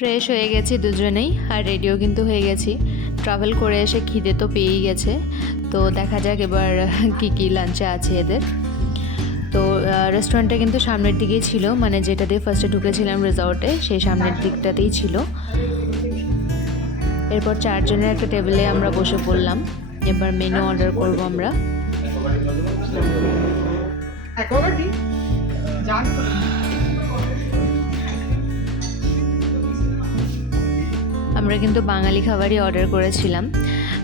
Fresh হয়ে গেছি দুজনেই, আর রেডিও কিন্তু হয়ে গেছি। ট্রাভেল করে এসে খিদে তো পেয়েই গেছে, তো দেখা যাক এবার কি কি লাঞ্চে আছে এদের। তো রেস্টুরেন্টটা কিন্তু সামনের দিকেই ছিল, মানে যেটা দিয়ে ফার্স্টে ঢুকেছিলাম রিসর্টে সেই সামনের দিকটাতেই ছিল। এরপর 4 জনের একটা টেবিলে আমরা বসে পড়লাম। এবার মেনু অর্ডার করব আমরা। আমরা কিন্তু বাঙালি খাবারই অর্ডার করেছিলাম,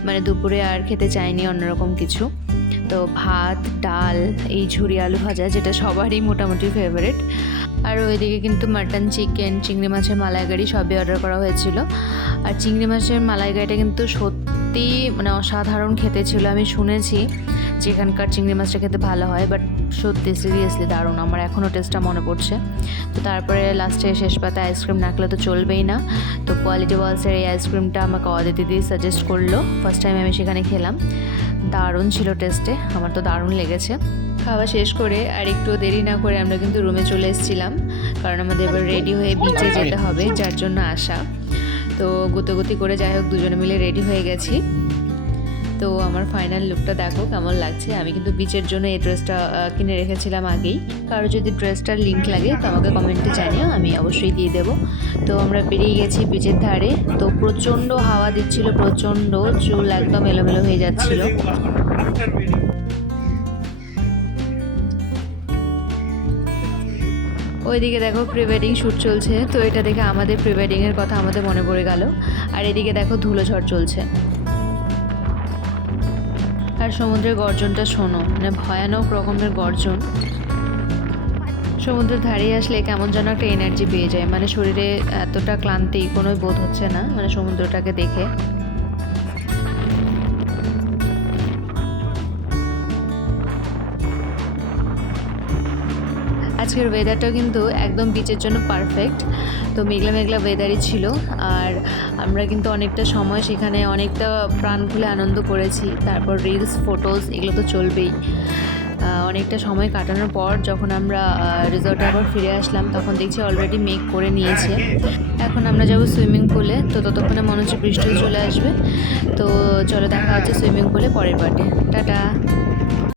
মানে দুপুরে আর খেতে চাইনি অন্যরকম কিছু। তো ভাত, ডাল, এই ঝুরি আলু ভাজা, যেটা সবারই মোটামুটি ফেভারিট। আর ওইদিকে কিন্তু মাটন, চিকেন, চিংড়ি মাছের মালাইকারি সবই অর্ডার করা হয়েছিল। আর চিংড়ি মাছের মালাইকারিটা কিন্তু সত্যি মানে অসাধারণ খেতে ছিল। আমি শুনেছি যে এখানকার চিংড়ি মাছটা খেতে ভালো হয়, বাট সত্যি সিরিয়াসলি দারুণ, আমার এখনও টেস্টটা মনে পড়ছে। তো তারপরে লাস্টে শেষ পাতে আইসক্রিম না খেলে তো চলবেই না। তো কোয়ালিটি ওয়ালসের এই আইসক্রিমটা আমাকে অদিতি দিদি সাজেস্ট করলো, ফার্স্ট টাইম আমি সেখানে খেলাম। দারুণ ছিল টেস্টে, আমার তো দারুণ লেগেছে। খাওয়া শেষ করে আর একটু দেরি না করে আমরা কিন্তু রুমে চলে এসেছিলাম, কারণ আমাদের এবার রেডি হয়ে বিচে যেতে হবে, যার জন্য আসা। তো গুতোগুতি করে যাই হোক দুজনে মিলে রেডি হয়ে গেছি। তো আমার ফাইনাল লুকটা দেখো কেমন লাগছে। আমি কিন্তু বিচের জন্য এই ড্রেসটা কিনে রেখেছিলাম আগেই। কারো যদি ড্রেসটার লিঙ্ক লাগে তো আমাকে কমেন্টে জানিও, আমি অবশ্যই দিয়ে দেবো। তো আমরা বেরিয়ে গেছি বিচের ধারে। তো প্রচণ্ড হাওয়া দিচ্ছিল, প্রচণ্ড, চুল একদম এলোমেলো হয়ে যাচ্ছিল। ওইদিকে দেখো প্রি ওয়েডিং শ্যুট চলছে, তো এটা দেখে আমাদের প্রি ওয়েডিংয়ের কথা আমাদের মনে পড়ে গেল। আর এদিকে দেখো ধুলোঝড় চলছে। আর সমুদ্রের গর্জনটা শোনো, মানে ভয়ানক রকমের গর্জন। সমুদ্রের ধারে আসলে কেমন যেন একটা এনার্জি পেয়ে যায়, মানে শরীরে এতটা ক্লান্তি কোনো বোধ হচ্ছে না, মানে সমুদ্রটাকে দেখে। আজকের ওয়েদারটাও কিন্তু একদম বিচের জন্য পারফেক্ট। তো মেঘলা মেঘলা ওয়েদারই ছিল। আর আমরা কিন্তু অনেকটা সময় সেখানে অনেকটা প্রাণ খুলে আনন্দ করেছি। তারপর রিলস, ফটোস এগুলো তো চলবেই। অনেকটা সময় কাটানোর পর যখন আমরা রিসর্টে আবার ফিরে আসলাম, তখন দেখছি অলরেডি মেঘ করে নিয়েছে। এখন আমরা যাব সুইমিং পুলে, তো ততক্ষণে মনে হচ্ছে বৃষ্টিও চলে আসবে। তো চলো দেখা হচ্ছে সুইমিং পুলে পরের পার্টে। টাটা।